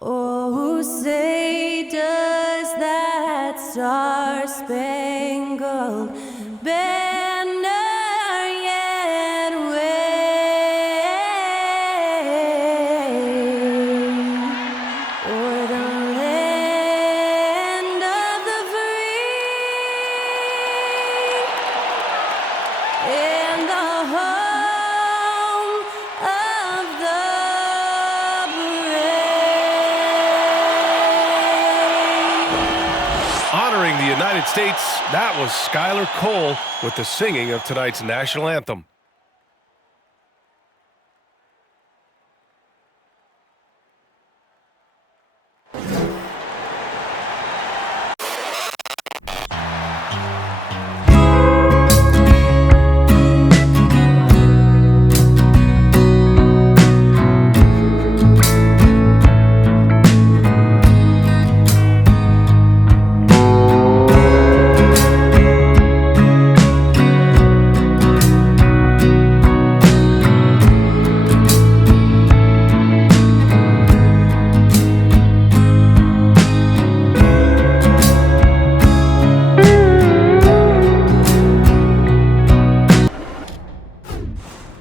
Oh, say does that star-spangled banner yet wave o'er the land of the free and the home of the Honoring the United States, that was Skylar Cole with the singing of tonight's national anthem.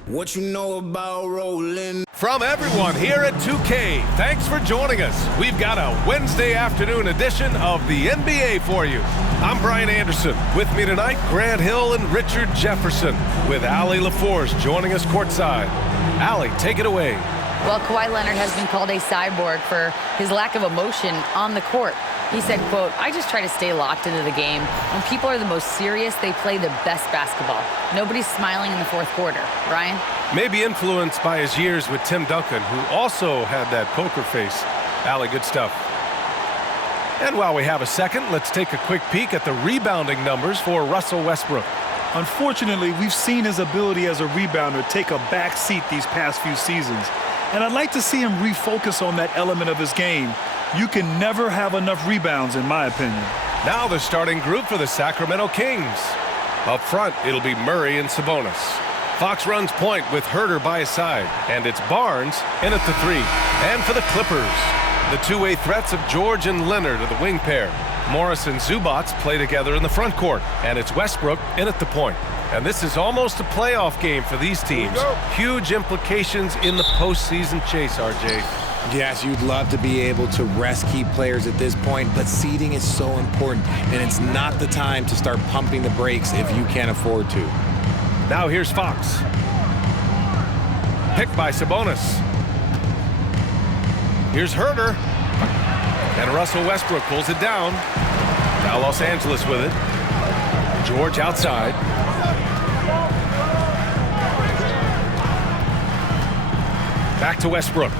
What you know about rolling? From everyone here at 2K, thanks for joining us. We've got a Wednesday afternoon edition of the NBA for you. I'm Brian Anderson. With me tonight, Grant Hill and Richard Jefferson, with Allie LaForce joining us courtside. Allie, take it away. Well, Kawhi Leonard has been called a cyborg for his lack of emotion on the court. He said, quote, "I just try to stay locked into the game. When people are the most serious, they play the best basketball. Nobody's smiling in the fourth quarter." Ryan? Maybe influenced by his years with Tim Duncan, who also had that poker face. Allie, good stuff. And while we have a second, let's take a quick peek at the rebounding numbers for Russell Westbrook. Unfortunately, we've seen his ability as a rebounder take a back seat these past few seasons. And I'd like to see him refocus on that element of his game. You can never have enough rebounds, in my opinion. Now the starting group for the Sacramento Kings. Up front, it'll be Murray and Sabonis. Fox runs point with Herter by his side, and it's Barnes in at the three. And for the Clippers, the two-way threats of George and Leonard are the wing pair. Morris and Zubats play together in the front court, and it's Westbrook in at the point. And this is almost a playoff game for these teams. Huge implications in the postseason chase, RJ. Yes, you'd love to be able to rest key players at this point, but seeding is so important, and it's not the time to start pumping the brakes if you can't afford to. Now here's Fox. Picked by Sabonis. Here's Herter. And Russell Westbrook pulls it down. Now Los Angeles with it. George outside. Back to Westbrook.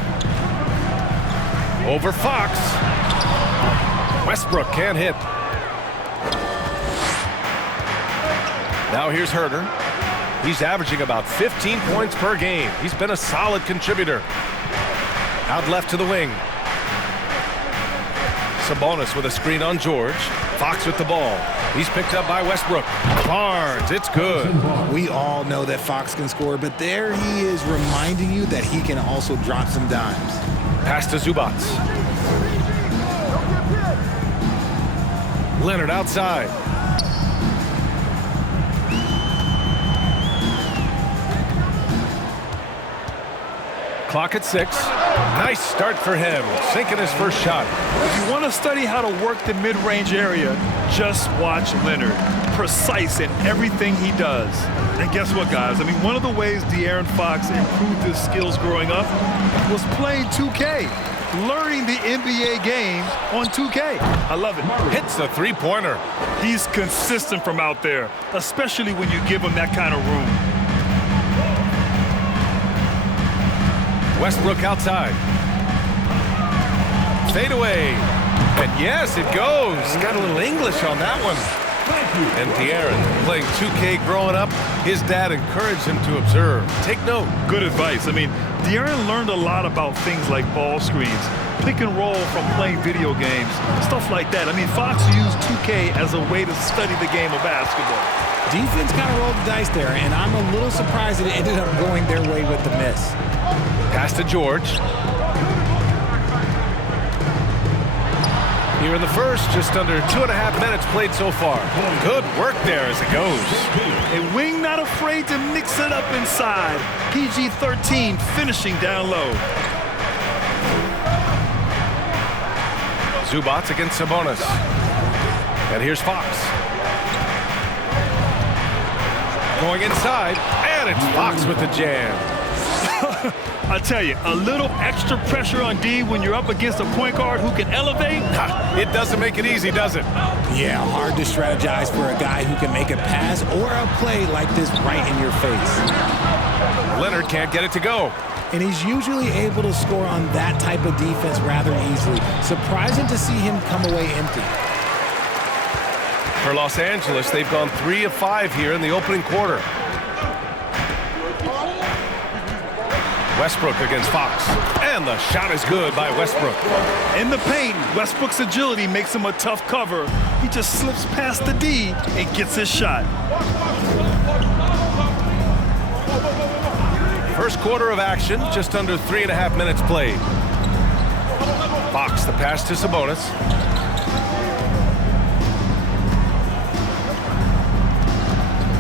Over Fox. Westbrook can't hit. Now here's Herter. He's averaging about 15 points per game. He's been a solid contributor. Out left to the wing. Sabonis with a screen on George. Fox with the ball. He's picked up by Westbrook. Barnes, it's good. We all know that Fox can score, but there he is reminding you that he can also drop some dimes. Pass to Zubats. Leonard outside. Clock at 6. Nice start for him, sinking his first shot. If you want to study how to work the mid-range area, just watch Leonard. Precise in everything he does. And guess what, guys? I mean, one of the ways De'Aaron Fox improved his skills growing up was playing 2K. Learning the NBA game on 2K. I love it. Hits the three-pointer. He's consistent from out there, especially when you give him that kind of room. Westbrook outside. Fade away. And yes, it goes. Got a little English on that one. And De'Aaron, playing 2K growing up, his dad encouraged him to observe. Take note. Good advice. I mean, De'Aaron learned a lot about things like ball screens, pick and roll from playing video games, stuff like that. I mean, Fox used 2K as a way to study the game of basketball. Defense kind of rolled the dice there, and I'm a little surprised that it ended up going their way with the miss. Pass to George. Here in the first, just under 2.5 minutes played so far. Good work there as it goes. A wing not afraid to mix it up inside. PG-13 finishing down low. Zubats against Sabonis. And here's Fox. Going inside, and it's Fox with the jam. I tell you, a little extra pressure on D when you're up against a point guard who can elevate. It doesn't make it easy, does it? Yeah, hard to strategize for a guy who can make a pass or a play like this right in your face. Leonard can't get it to go. And he's usually able to score on that type of defense rather easily. Surprising to see him come away empty. For Los Angeles, they've gone 3 of 5 here in the opening quarter. Westbrook against Fox. And the shot is good by Westbrook. In the paint, Westbrook's agility makes him a tough cover. He just slips past the D and gets his shot. First quarter of action, just under 3.5 minutes played. Fox, the pass to Sabonis.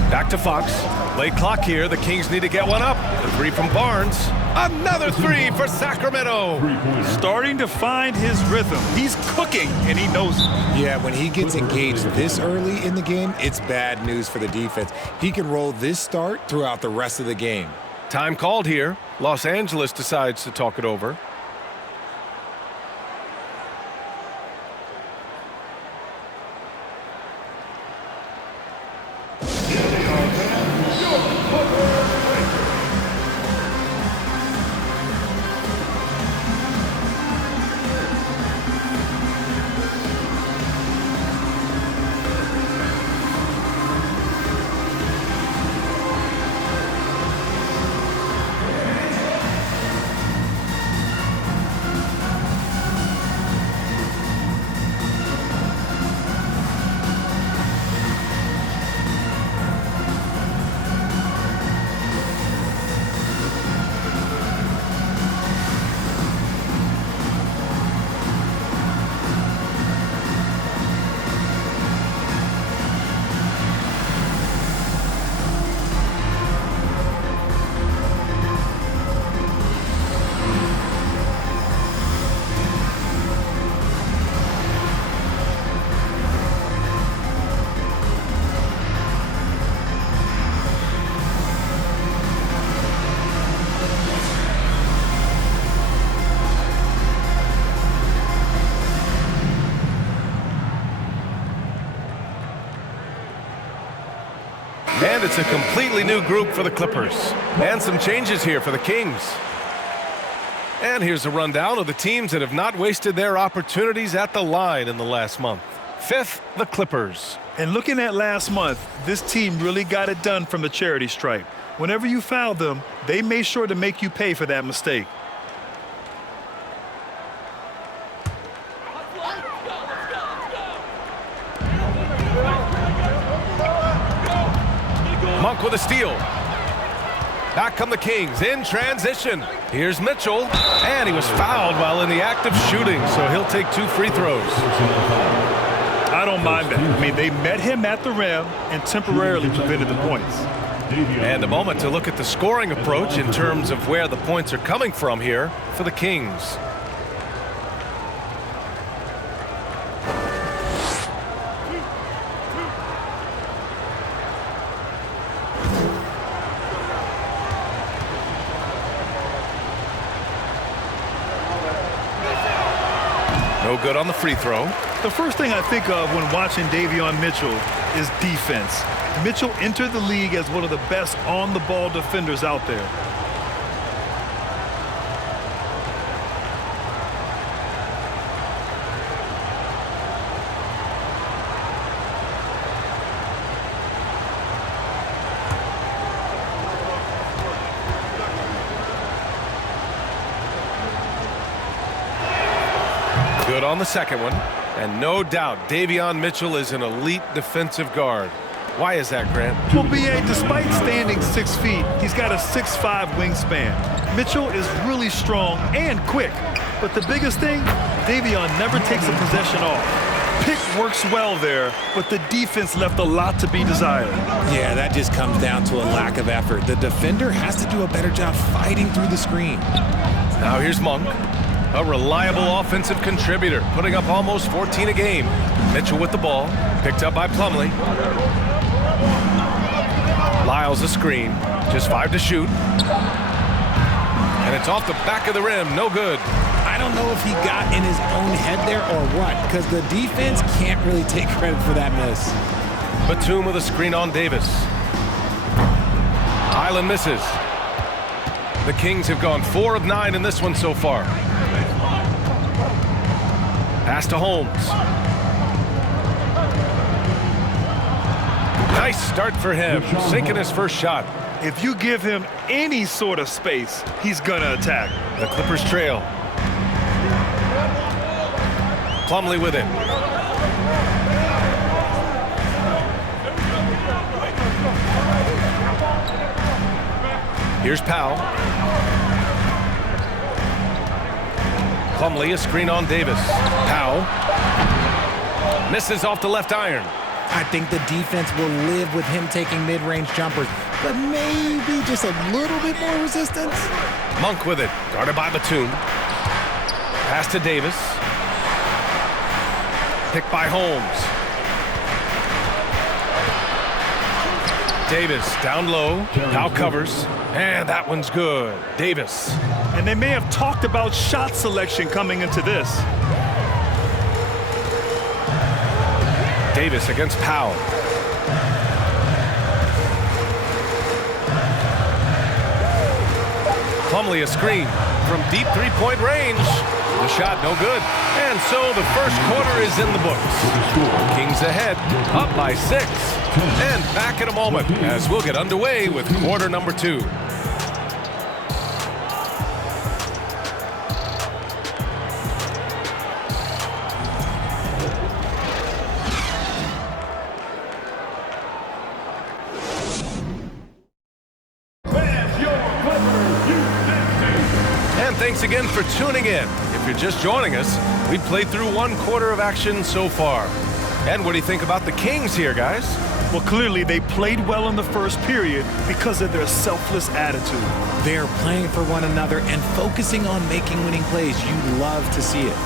Back to Fox. Late clock here. The Kings need to get one up. The three from Barnes. Another three for Sacramento. Starting to find his rhythm. He's cooking, and he knows it. Yeah, when he gets engaged this early in the game, it's bad news for the defense. He can roll this start throughout the rest of the game. Time called here. Los Angeles decides to talk it over. And it's a completely new group for the Clippers. And some changes here for the Kings. And here's a rundown of the teams that have not wasted their opportunities at the line in the last month. Fifth, the Clippers. And looking at last month, this team really got it done from the charity stripe. Whenever you foul them, they made sure to make you pay for that mistake. Monk with a steal. Back come the Kings in transition. Here's Mitchell, and he was fouled while in the act of shooting, so he'll take 2 free throws. I don't mind that. I mean, they met him at the rim and temporarily prevented the points. And a moment to look at the scoring approach in terms of where the points are coming from here for the Kings. No good on the free throw. The first thing I think of when watching Davion Mitchell is defense. Mitchell entered the league as one of the best on-the-ball defenders out there. Good on the second one. And no doubt, Davion Mitchell is an elite defensive guard. Why is that, Grant? Well, B.A., despite standing 6 feet, he's got a 6'5" wingspan. Mitchell is really strong and quick. But the biggest thing, Davion never takes a possession off. Pick works well there, but the defense left a lot to be desired. Yeah, that just comes down to a lack of effort. The defender has to do a better job fighting through the screen. Now here's Monk, a reliable offensive contributor, putting up almost 14 a game. Mitchell with the ball, picked up by Plumlee. Lyles a screen, just 5 to shoot. And it's off the back of the rim, no good. I don't know if he got in his own head there or what, because the defense can't really take credit for that miss. Batum with a screen on Davis. Island misses. The Kings have gone 4 of 9 in this one so far. Pass to Holmes. Nice start for him, sinking his first shot. If you give him any sort of space, he's gonna attack. The Clippers trail. Plumlee with it. Here's Powell. Plumlee, a screen on Davis. Powell. Misses off the left iron. I think the defense will live with him taking mid-range jumpers, but maybe just a little bit more resistance. Monk with it, guarded by Batum. Pass to Davis. Picked by Holmes. Davis down low, now covers, and that one's good. Davis. And they may have talked about shot selection coming into this. Davis against Powell. Plumlee a screen from deep three-point range. The shot no good. And so the first quarter is in the books. Kings ahead, up by 6. And back in a moment as we'll get underway with quarter number 2. Thanks again for tuning in. If you're just joining us, we've played through 1 quarter of action so far. And what do you think about the Kings here, guys? Well, clearly they played well in the first period because of their selfless attitude. They're playing for one another and focusing on making winning plays. You love to see it.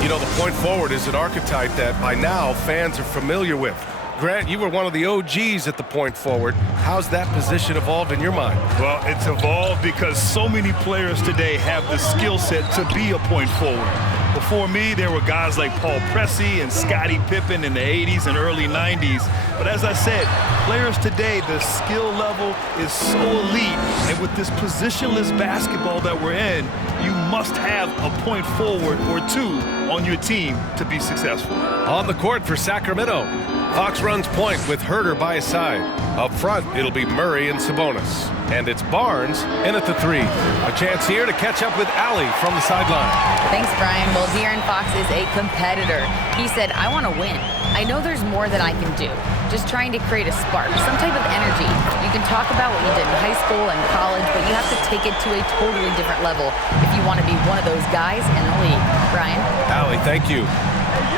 You know, the point forward is an archetype that by now fans are familiar with. Grant, you were one of the OGs at the point forward. How's that position evolved in your mind? Well, it's evolved because so many players today have the skill set to be a point forward. Before me, there were guys like Paul Pressey and Scottie Pippen in the 80s and early 90s. But as I said, players today, the skill level is so elite. And with this positionless basketball that we're in, you must have a point forward or 2 on your team to be successful. On the court for Sacramento, Fox runs point with Herter by his side. Up front, it'll be Murray and Sabonis. And it's Barnes in at the 3. A chance here to catch up with Allie from the sideline. Thanks, Brian. Well, De'Aaron Fox is a competitor. He said, I want to win. I know there's more that I can do. Just trying to create a spark, some type of energy. You can talk about what you did in high school and college, but you have to take it to a totally different level if you want to be one of those guys in the league. Brian? Allie, thank you.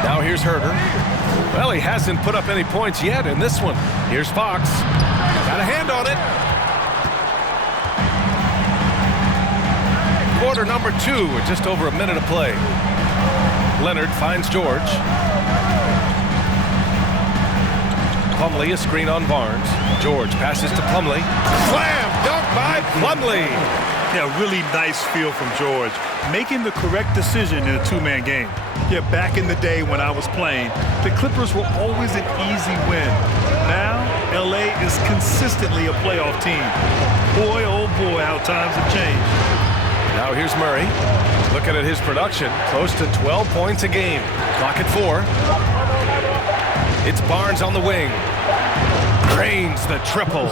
Now here's Herter. Well, he hasn't put up any points yet in this one. Here's Fox. Got a hand on it. Quarter number 2 with just over a minute of play. Leonard finds George. Plumlee, a screen on Barnes. George passes to Plumlee. Slam dunk by Plumlee. Yeah, really nice feel from George. Making the correct decision in a 2-man game. Yeah, back in the day when I was playing, the Clippers were always an easy win. Now, LA is consistently a playoff team. Boy, oh boy, how times have changed. Now here's Murray. Looking at his production, close to 12 points a game. Clock at 4. It's Barnes on the wing. Drains the triple.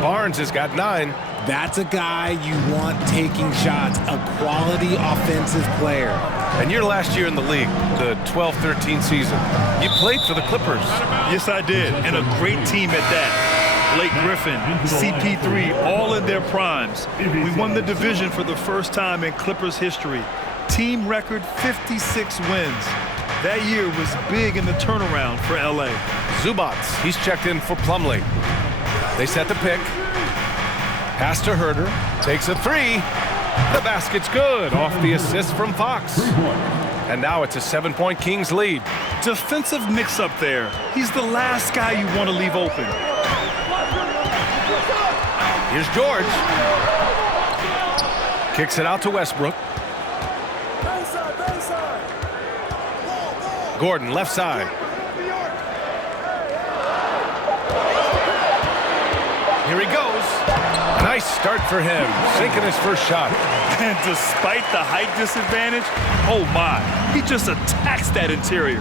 Barnes has got 9. That's a guy you want taking shots, a quality offensive player. And your last year in the league, the 12-13 season, you played for the Clippers. Yes, I did, and a great team at that. Blake Griffin, CP3, all in their primes. We won the division for the first time in Clippers history. Team record 56 wins. That year was big in the turnaround for LA. Zubats, he's checked in for Plumlee. They set the pick. Pass to Herder. Takes a three. The basket's good off the assist from Fox. And now it's a 7-point Kings lead. Defensive mix-up there. He's the last guy you want to leave open. Here's George. Kicks it out to Westbrook. Gordon, left side. Here he goes. Nice start for him, sinking his first shot. And despite the height disadvantage, oh my, he just attacks that interior.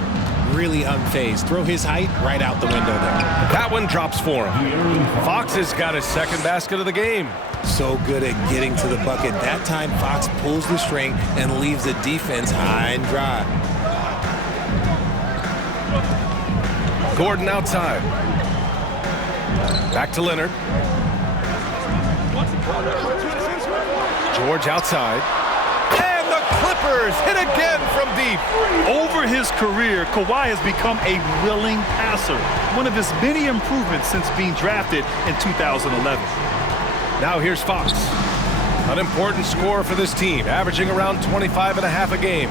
Really unfazed. Throw his height right out the window there. That one drops for him. Fox has got his second basket of the game. So good at getting to the bucket. That time, Fox pulls the string and leaves the defense high and dry. Gordon outside. Back to Leonard. George outside. And the Clippers hit again from deep. Over his career, Kawhi has become a willing passer. One of his many improvements since being drafted in 2011. Now here's Fox. An important scorer for this team, averaging around 25 and a half a game.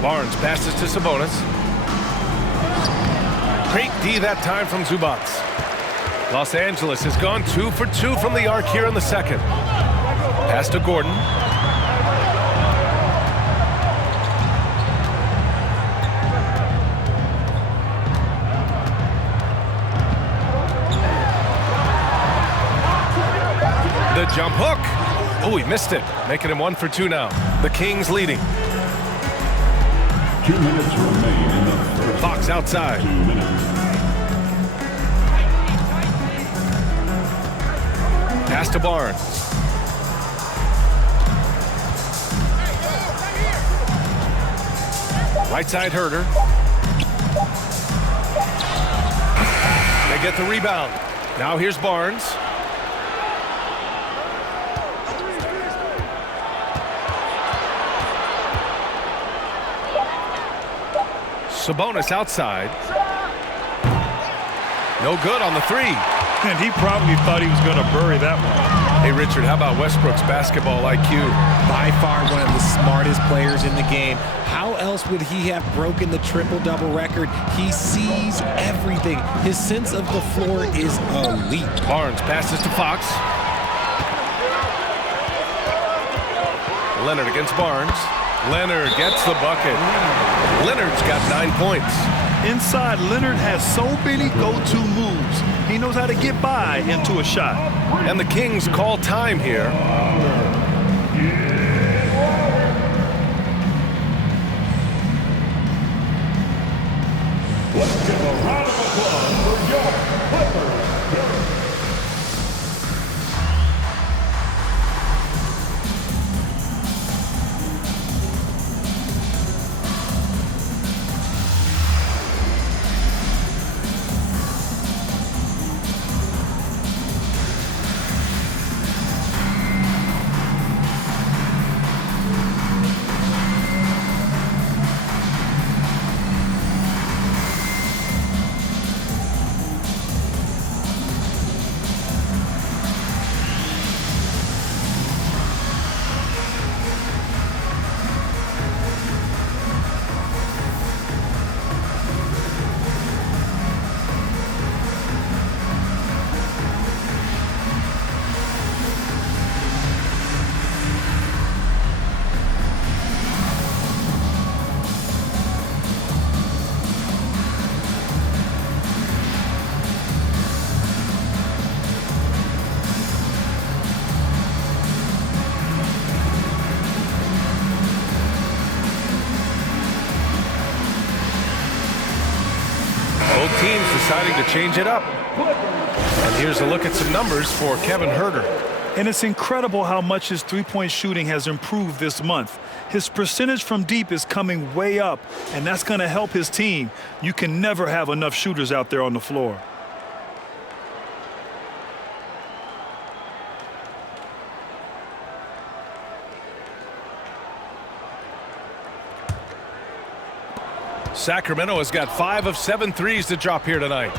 Barnes passes to Sabonis. Great D that time from Zubats. Los Angeles has gone 2 for 2 from the arc here in the second. Pass to Gordon. The jump hook. Oh, he missed it, making him 1 for 2 now. The Kings leading. 2 minutes remain in the first. Fox outside. 2 minutes. Pass to Barnes. Right side Herder. They get the rebound. Now here's Barnes. Sabonis outside. No good on the three. And he probably thought he was going to bury that one. Hey, Richard, how about Westbrook's basketball IQ? By far one of the smartest players in the game. How else would he have broken the triple-double record? He sees everything. His sense of the floor is elite. Barnes passes to Fox. Leonard against Barnes. Leonard gets the bucket. Leonard's got 9 points. Inside, Leonard has so many go-to moves. He knows how to get by into a shot. And the Kings call time here. Let's give a round of applause for your Clippers. Both teams deciding to change it up. And here's a look at some numbers for Kevin Herder. And it's incredible how much his three-point shooting has improved this month. His percentage from deep is coming way up, and that's going to help his team. You can never have enough shooters out there on the floor. Sacramento has got 5 of 7 threes to drop here tonight.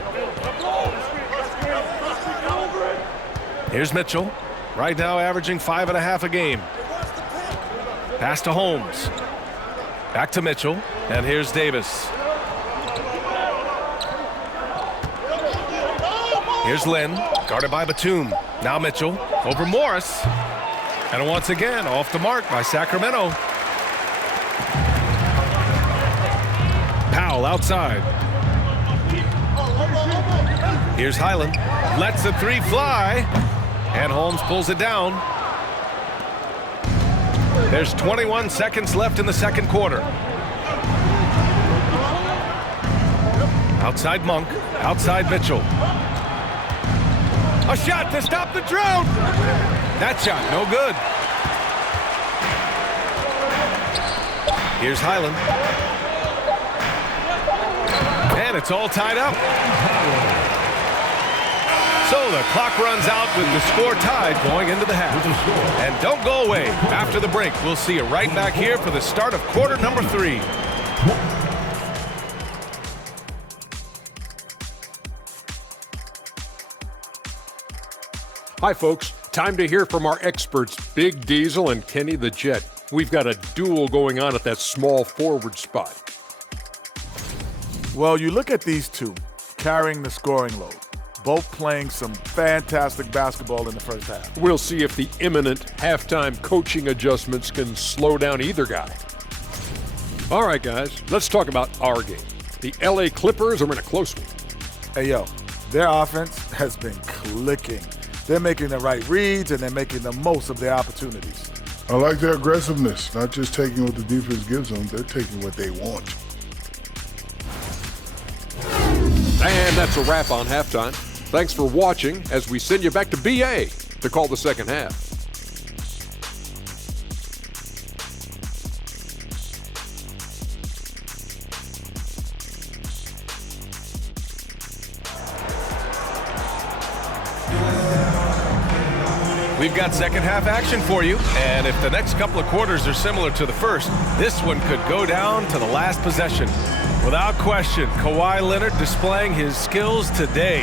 Here's Mitchell. Right now averaging 5.5 a game. Pass to Holmes. Back to Mitchell. And here's Davis. Here's Lynn. Guarded by Batum. Now Mitchell. Over Morris. And once again, off the mark by Sacramento. Powell outside. Here's Highland. Lets the 3 fly. And Holmes pulls it down. There's 21 seconds left in the second quarter. Outside Monk. Outside Mitchell. A shot to stop the drought. That shot, no good. Here's Highland. And it's all tied up. So the clock runs out with the score tied going into the half. And don't go away. After the break, we'll see you right back here for the start of quarter number 3. Hi, folks. Time to hear from our experts, Big Diesel and Kenny the Jet. We've got a duel going on at that small forward spot. Well, you look at these two carrying the scoring load, both playing some fantastic basketball in the first half. We'll see if the imminent halftime coaching adjustments can slow down either guy. All right, guys, let's talk about our game. The LA Clippers are in a close one. Hey, yo, their offense has been clicking. They're making the right reads, and they're making the most of their opportunities. I like their aggressiveness, not just taking what the defense gives them, they're taking what they want. And that's a wrap on halftime. Thanks for watching as we send you back to BA to call the second half. We've got second half action for you, and if the next couple of quarters are similar to the first, this one could go down to the last possession. Without question, Kawhi Leonard displaying his skills today.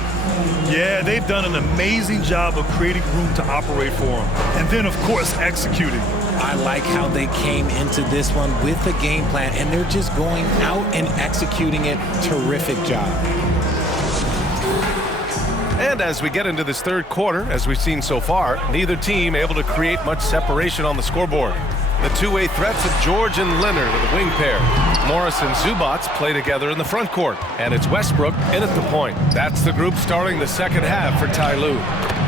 Yeah, they've done an amazing job of creating room to operate for him. And then, of course, executing. I like how they came into this one with a game plan, and they're just going out and executing it. Terrific job. And as we get into this third quarter, as we've seen so far, neither team able to create much separation on the scoreboard. The two-way threats of George and Leonard are the wing pair. Morris and Zubac play together in the front court. And it's Westbrook in at the point. That's the group starting the second half for Ty Lue.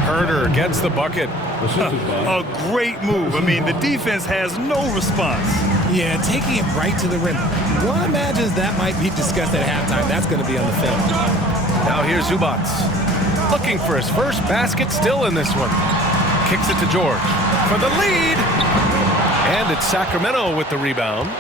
Herder gets the bucket. A great move. I mean, the defense has no response. Yeah, taking it right to the rim. One imagines that might be discussed at halftime. That's going to be on the film. Now here's Zubac. Looking for his first basket, still in this one. Kicks it to George for the lead. And it's Sacramento with the rebound.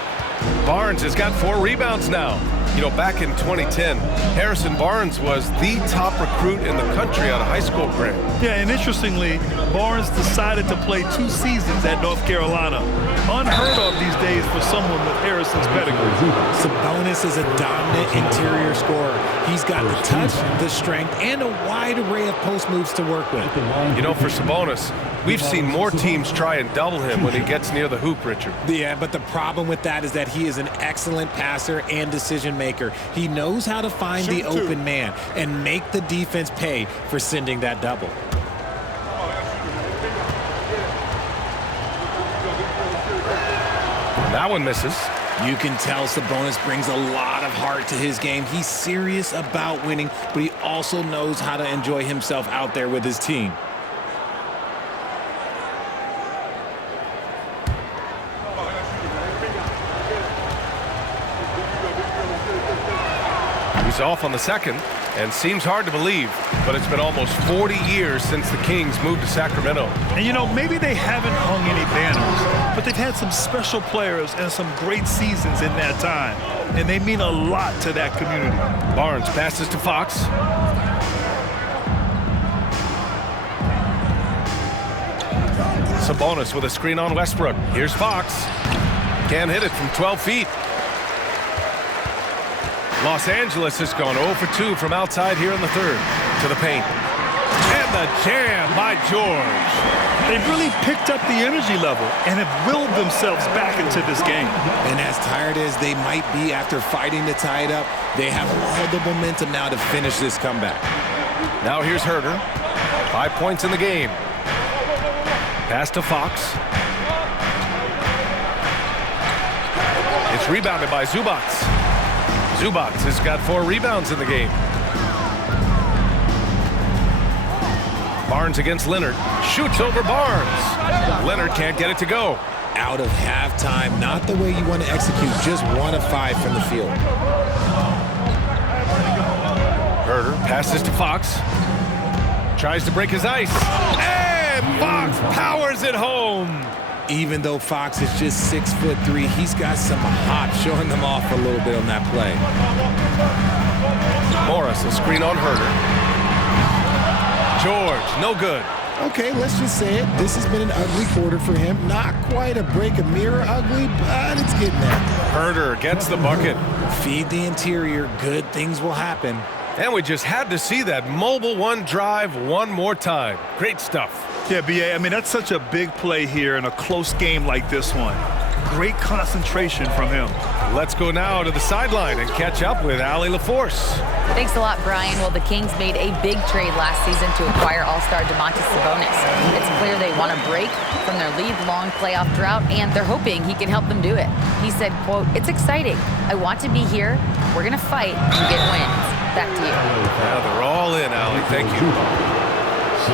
Barnes has got 4 rebounds now. You know, back in 2010, Harrison Barnes was the top recruit in the country out of high school, Grant. Yeah, and interestingly, Barnes decided to play 2 seasons at North Carolina. Unheard of these days for someone with Harrison's pedigree. Sabonis is a dominant interior scorer. He's got the touch, the strength, and a wide array of post moves to work with. You know, for Sabonis, we've seen more teams try and double him when he gets near the hoop, Richard. Yeah, but the problem with that is that he is an excellent passer and decision maker. He knows how to find the open man and make the defense pay for sending that double. That one misses. You can tell Sabonis brings a lot of heart to his game. He's serious about winning, but he also knows how to enjoy himself out there with his team. He's off on the second, and seems hard to believe, but it's been almost 40 years since the Kings moved to Sacramento. And you know, maybe they haven't hung any banners, but they've had some special players and some great seasons in that time, and they mean a lot to that community. Barnes passes to Fox. Sabonis with a screen on Westbrook. Here's Fox. Can't hit it from 12 feet. Los Angeles has gone 0 for 2 from outside here in the third. To the paint. And the jam by George. They've really picked up the energy level and have willed themselves back into this game. And as tired as they might be after fighting to tie it up, they have all the momentum now to finish this comeback. Now here's Herder. 5 points in the game. Pass to Fox. It's rebounded by Zubats. Zubats has got 4 rebounds in the game. Barnes against Leonard. Shoots over Barnes. Leonard can't get it to go. Out of halftime, not the way you want to execute, just 1 of 5 from the field. Herder passes to Fox. Tries to break his ice. And Fox powers it home. Even though Fox is just 6'3", he's got some hop, showing them off a little bit on that play. Morris, a screen on Herder. George, no good. Okay, let's just say it. This has been an ugly quarter for him. Not quite a break a mirror ugly, but it's getting there. Herder gets the bucket. Feed the interior. Good things will happen. And we just had to see that mobile one drive one more time. Great stuff. Yeah, B.A., I mean, that's such a big play here in a close game like this one. Great concentration from him. Let's go now to the sideline and catch up with Allie LaForce. Thanks a lot, Brian. Well, the Kings made a big trade last season to acquire All-Star Domantas Sabonis. It's clear they want to break from their league-long playoff drought, and they're hoping he can help them do it. He said, quote, "It's exciting. I want to be here. We're going to fight and get wins." Back to you. Yeah, they're all in, Allie. Thank you.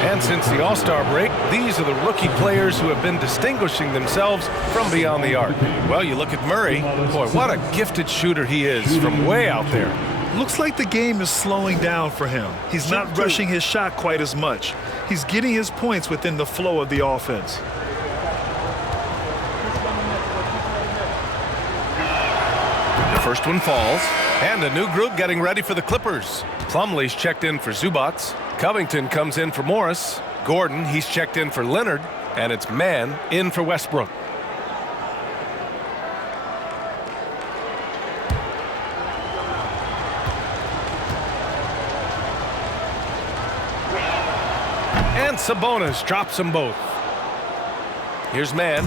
And since the All-Star break, these are the rookie players who have been distinguishing themselves from beyond the arc. Well, you look at Murray. Boy, what a gifted shooter he is from way out there. Looks like the game is slowing down for him. He's not rushing his shot quite as much. He's getting his points within the flow of the offense. The first one falls. And a new group getting ready for the Clippers. Plumlee's checked in for Zubats. Covington comes in for Morris. Gordon, he's checked in for Leonard. And it's Mann in for Westbrook. And Sabonis drops them both. Here's Mann.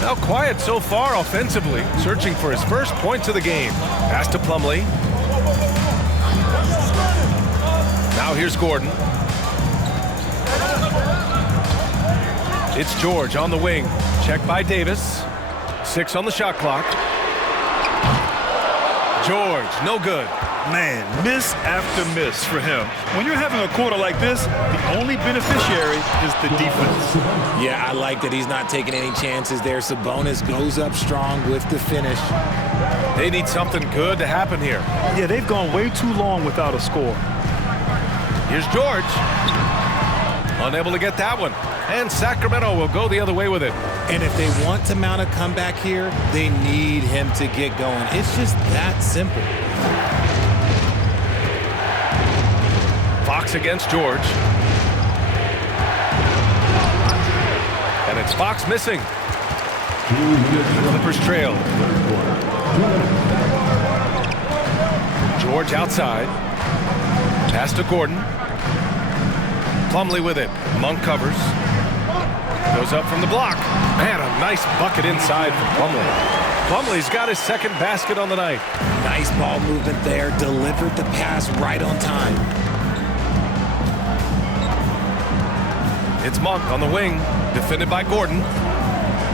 Now quiet so far offensively, searching for his first points of the game. Pass to Plumlee. Now here's Gordon. It's George on the wing. Checked by Davis. 6 on the shot clock. George, no good. Man, miss after miss for him. When you're having a quarter like this, the only beneficiary is the defense. Yeah, I like that he's not taking any chances there. Sabonis goes up strong with the finish. They need something good to happen here. Yeah, they've gone way too long without a score. Here's George. Unable to get that one. And Sacramento will go the other way with it. And if they want to mount a comeback here, they need him to get going. It's just that simple. Fox against George. And it's Fox missing. Clippers trail. George outside. Pass to Gordon. Plumlee with it. Monk covers. Goes up from the block. Man, a nice bucket inside from Plumlee. Plumlee's got his second basket on the night. Nice ball movement there. Delivered the pass right on time. It's Monk on the wing, defended by Gordon.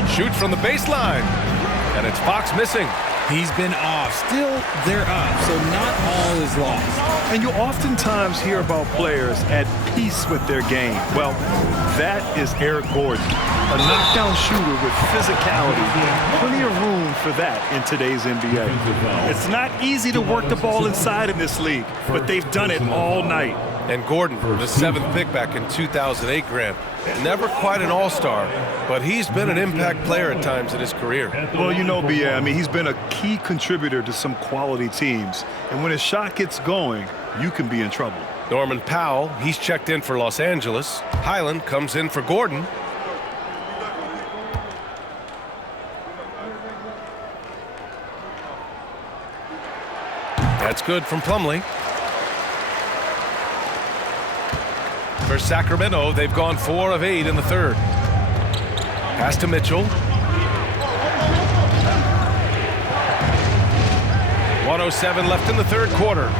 Shoots from the baseline, and it's Fox missing. He's been off. Still, they're up, so not all is lost. And you oftentimes hear about players at peace with their game. Well, that is Eric Gordon, a knockdown shooter with physicality. Plenty of room for that in today's NBA. It's not easy to work the ball inside in this league, but they've done it all night. And Gordon, the 7th pick back in 2008, Grant. Never quite an all-star, but he's been an impact player at times in his career. Well, you know, B.A., I mean, he's been a key contributor to some quality teams. And when his shot gets going, you can be in trouble. Norman Powell, he's checked in for Los Angeles. Highland comes in for Gordon. That's good from Plumlee. For Sacramento, they've gone 4 of 8 in the third. Pass to Mitchell. 1:07 left in the third quarter.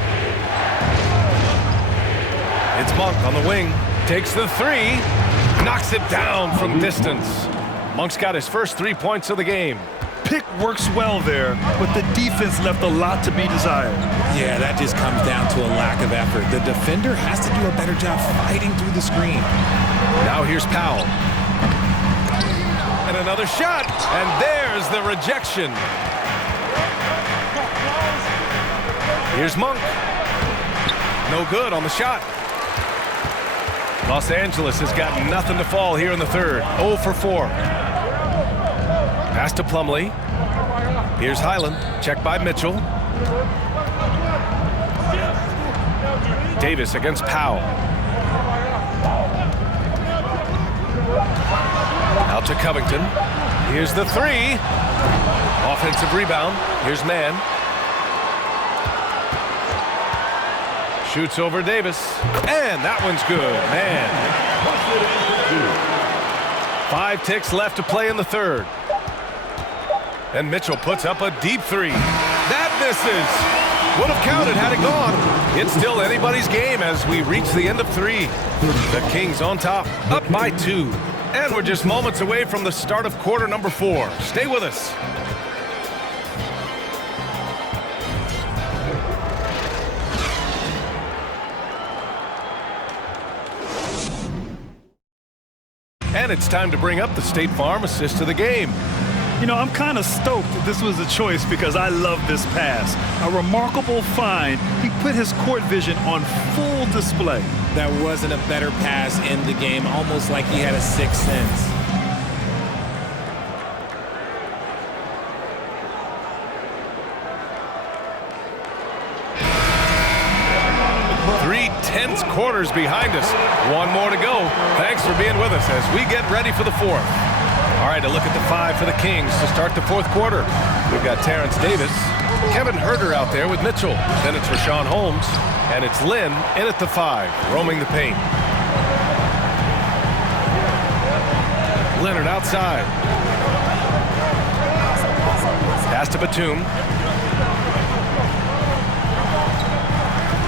It's Monk on the wing. Takes the 3. Knocks it down from distance. Monk's got his first 3 points of the game. Pick works well there, but the defense left a lot to be desired. Yeah, that just comes down to a lack of effort. The defender has to do a better job fighting through the screen. Now here's Powell. And another shot. And there's the rejection. Here's Monk. No good on the shot. Los Angeles has got nothing to fall here in the third. 0 for 4. Pass to Plumlee. Here's Highland. Check by Mitchell. Davis against Powell. Out to Covington. Here's the 3. Offensive rebound. Here's Mann. Shoots over Davis. And that one's good. Man. 5 ticks left to play in the third. And Mitchell puts up a deep 3. That misses. Would have counted had it gone. It's still anybody's game as we reach the end of 3. The Kings on top, up by 2. And we're just moments away from the start of quarter number 4. Stay with us. And it's time to bring up the State Farm assist of the game. You know, I'm kind of stoked that this was a choice because I love this pass. A remarkable find. He put his court vision on full display. That wasn't a better pass in the game, almost like he had a sixth sense. Tense quarters behind us. One more to go. Thanks for being with us as we get ready for the fourth. All right, a look at the 5 for the Kings to start the fourth quarter. We've got Terrence Davis, Kevin Herter out there with Mitchell. Then it's Rashawn Holmes, and it's Lynn in at the 5, roaming the paint. Leonard outside. Pass to Batum.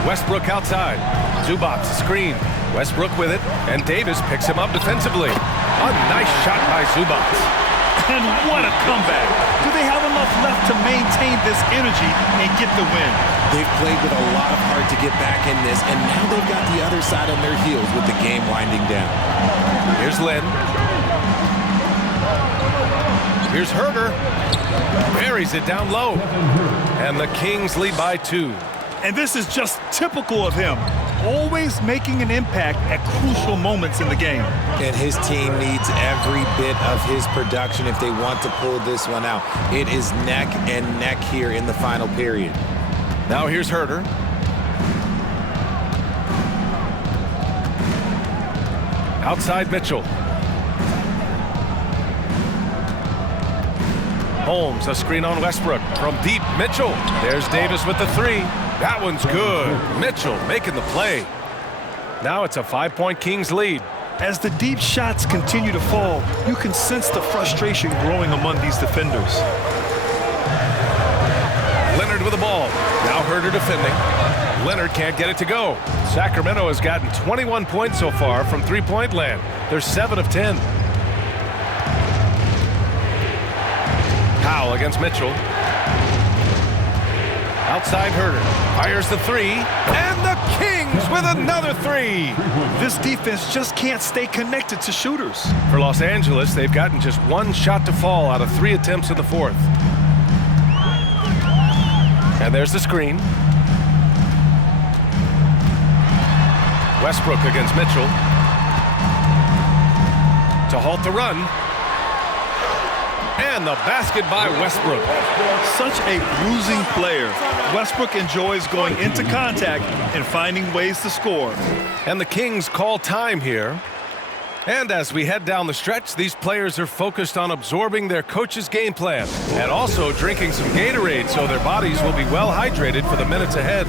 Westbrook outside. Zubac screen. Westbrook with it, and Davis picks him up defensively. A nice shot by Zubac. And what a comeback. Do they have enough left to maintain this energy and get the win? They've played with a lot of heart to get back in this, and now they've got the other side on their heels with the game winding down. Here's Lynn. Here's Herter. Buries it down low. And the Kings lead by 2. And this is just typical of him, always making an impact at crucial moments in the game. And his team needs every bit of his production if they want to pull this one out. It is neck and neck here in the final period. Now here's Herter. Outside Mitchell. Holmes, a screen on Westbrook. From deep, Mitchell. There's Davis with the 3. That one's good. Mitchell making the play. Now it's a 5-point Kings lead. As the deep shots continue to fall, you can sense the frustration growing among these defenders. Leonard with the ball. Now Herter defending. Leonard can't get it to go. Sacramento has gotten 21 points so far from three-point land. They're 7 of 10. Powell against Mitchell. Outside Herter. Fires the 3. And the Kings with another 3. This defense just can't stay connected to shooters. For Los Angeles, they've gotten just 1 shot to fall out of 3 attempts in the fourth. And there's the screen. Westbrook against Mitchell. To halt the run. And the basket by Westbrook. Such a bruising player. Westbrook enjoys going into contact and finding ways to score. And the Kings call time here. And as we head down the stretch, these players are focused on absorbing their coach's game plan and also drinking some Gatorade so their bodies will be well hydrated for the minutes ahead.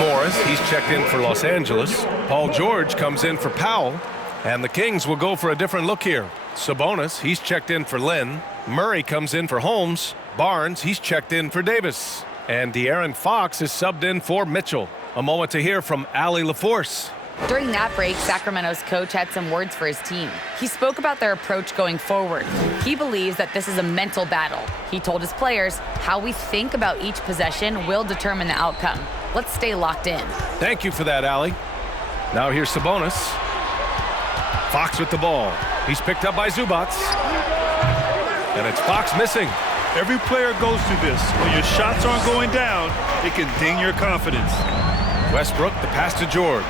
Morris, he's checked in for Los Angeles. Paul George comes in for Powell. And the Kings will go for a different look here. Sabonis, he's checked in for Lynn. Murray comes in for Holmes. Barnes, he's checked in for Davis. And De'Aaron Fox is subbed in for Mitchell. A moment to hear from Allie LaForce. During that break, Sacramento's coach had some words for his team. He spoke about their approach going forward. He believes that this is a mental battle. He told his players how we think about each possession will determine the outcome. Let's stay locked in. Thank you for that, Allie. Now here's Sabonis. Fox with the ball. He's picked up by Zubats. And it's Fox missing. Every player goes through this. When your shots aren't going down, it can ding your confidence. Westbrook, the pass to George.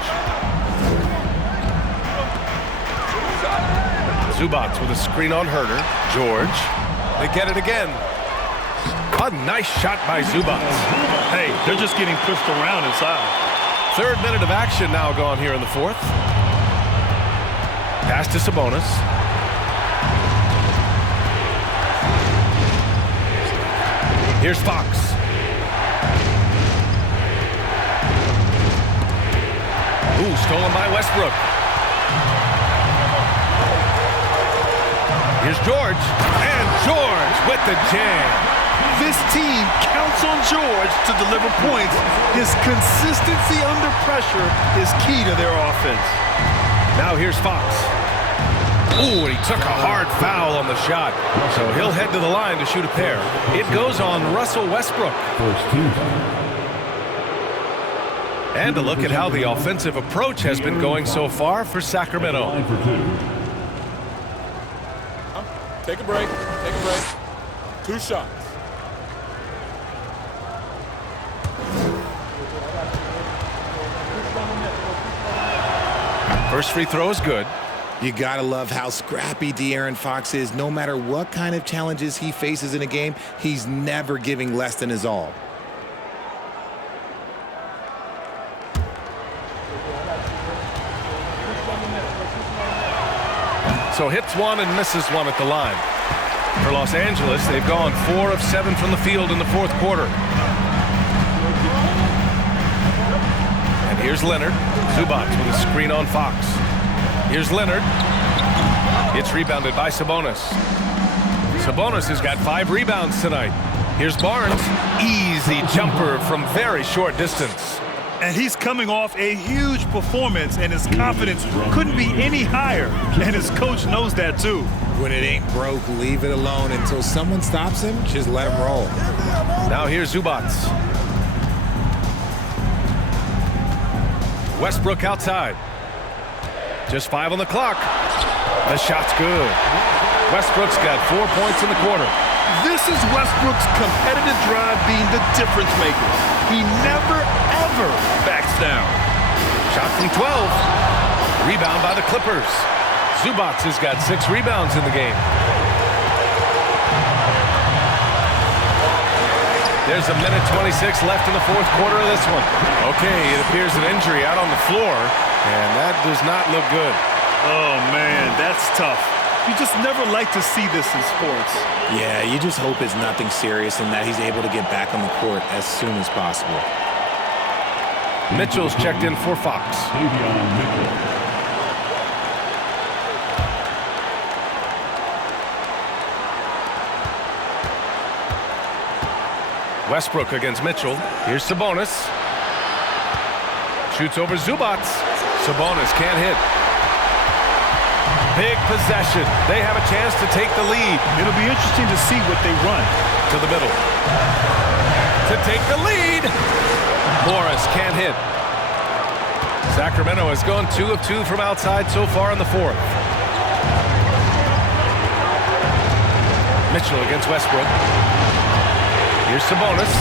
Zubats with a screen on Herter. George. They get it again. A nice shot by Zubats. Hey, they're just getting pushed around inside. Third minute of action now gone here in the fourth. Pass to Sabonis. Here's Fox. Ooh, stolen by Westbrook. Here's George. And George with the jam. This team counts on George to deliver points. His consistency under pressure is key to their offense. Now here's Fox. Ooh, and he took a hard foul on the shot. So he'll head to the line to shoot a pair. It goes on Russell Westbrook. And a look at how the offensive approach has been going so far for Sacramento. Take a break. Take a break. 2 shots. First free throw is good. You gotta love how scrappy De'Aaron Fox is. No matter what kind of challenges he faces in a game, he's never giving less than his all. So hits one and misses one at the line. For Los Angeles, they've gone 4 of 7 from the field in the fourth quarter. And here's Leonard. Zubats with a screen on Fox. Here's Leonard. It's rebounded by Sabonis. Sabonis has got 5 rebounds tonight. Here's Barnes. Easy jumper from very short distance. And he's coming off a huge performance, and his confidence couldn't be any higher. And his coach knows that, too. When it ain't broke, leave it alone. Until someone stops him, just let him roll. Now here's Zubats. Westbrook outside. Just 5 on the clock. The shot's good. Westbrook's got 4 points in the quarter. This is Westbrook's competitive drive being the difference maker. He never, ever backs down. Shot from 12. Rebound by the Clippers. Zubats has got 6 rebounds in the game. There's a minute 26 left in the fourth quarter of this one. Okay, it appears an injury out on the floor, and that does not look good. Oh, man, that's tough. You just never like to see this in sports. Yeah, you just hope it's nothing serious and that he's able to get back on the court as soon as possible. Mitchell's checked in for Fox. Westbrook against Mitchell. Here's Sabonis. Shoots over Zubac. Sabonis can't hit. Big possession. They have a chance to take the lead. It'll be interesting to see what they run. To the middle. To take the lead. Morris can't hit. Sacramento has gone 2 of 2 from outside so far in the fourth. Mitchell against Westbrook. Here's Sabonis.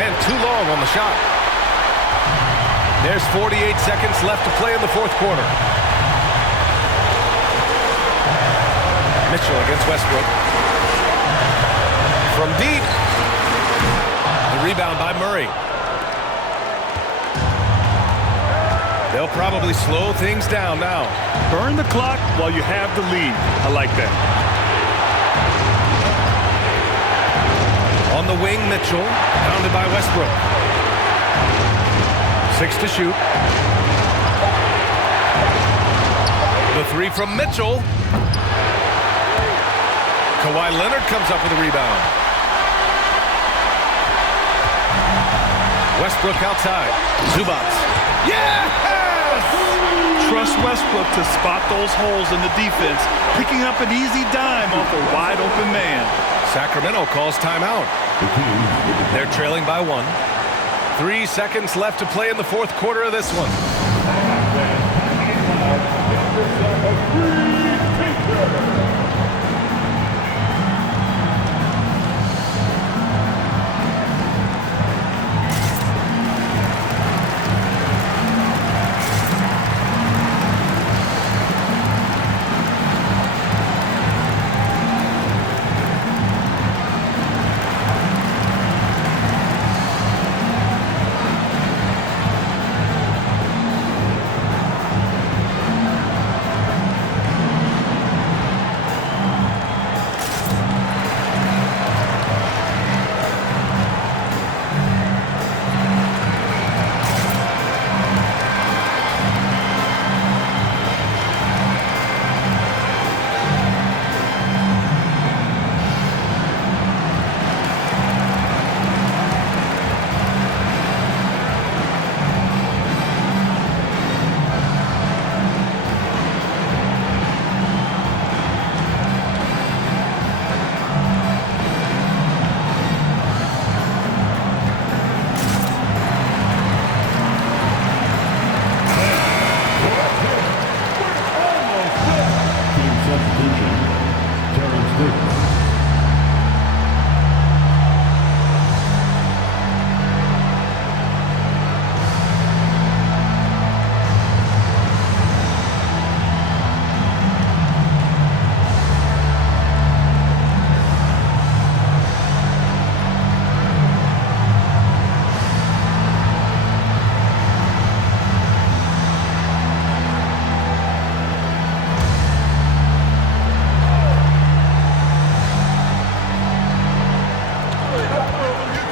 And too long on the shot. There's 48 seconds left to play in the fourth quarter. Mitchell against Westbrook. From deep. The rebound by Murray. They'll probably slow things down now. Burn the clock while you have the lead. I like that. On the wing, Mitchell, pounded by Westbrook. 6 to shoot. The three from Mitchell. Kawhi Leonard comes up with a rebound. Westbrook outside. Zubac. Yes! Trust Westbrook to spot those holes in the defense, picking up an easy dime off a wide open man. Sacramento calls timeout. They're trailing by 1. 3 seconds left to play in the fourth quarter of this one.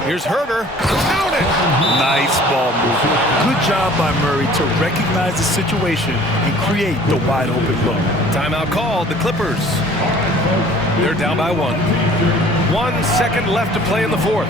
Here's Herder. Count it! Nice ball movement. Good job by Murray to recognize the situation and create the wide open look. Timeout called. The Clippers. They're down by 1. 1 second left to play in the fourth.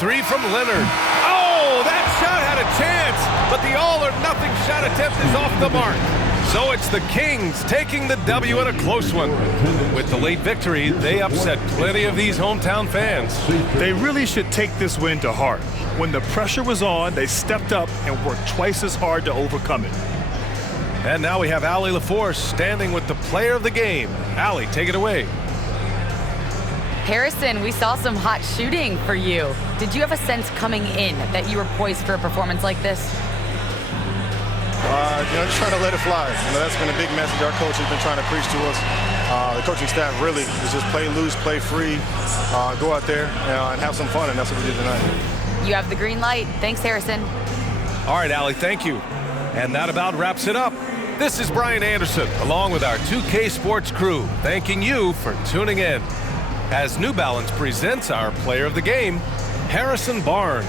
three from Leonard. Oh, that shot had a chance, but the all-or-nothing shot attempt is off the mark. So it's the Kings taking the W in a close one. With the late victory, they upset plenty of these hometown fans. They really should take this win to heart. When the pressure was on, they stepped up and worked twice as hard to overcome it. And now we have Allie LaForce standing with the player of the game. Allie, take it away. Harrison, we saw some hot shooting for you. Did you have a sense coming in that you were poised for a performance like this? Just trying to let it fly. That's been a big message our coach has been trying to preach to us. The coaching staff really is just play loose, play free, go out there and have some fun, and that's what we did tonight. You have the green light. Thanks, Harrison. All right, Allie, thank you. And that about wraps it up. This is Brian Anderson, along with our 2K Sports crew, thanking you for tuning in. As New Balance presents our player of the game, Harrison Barnes.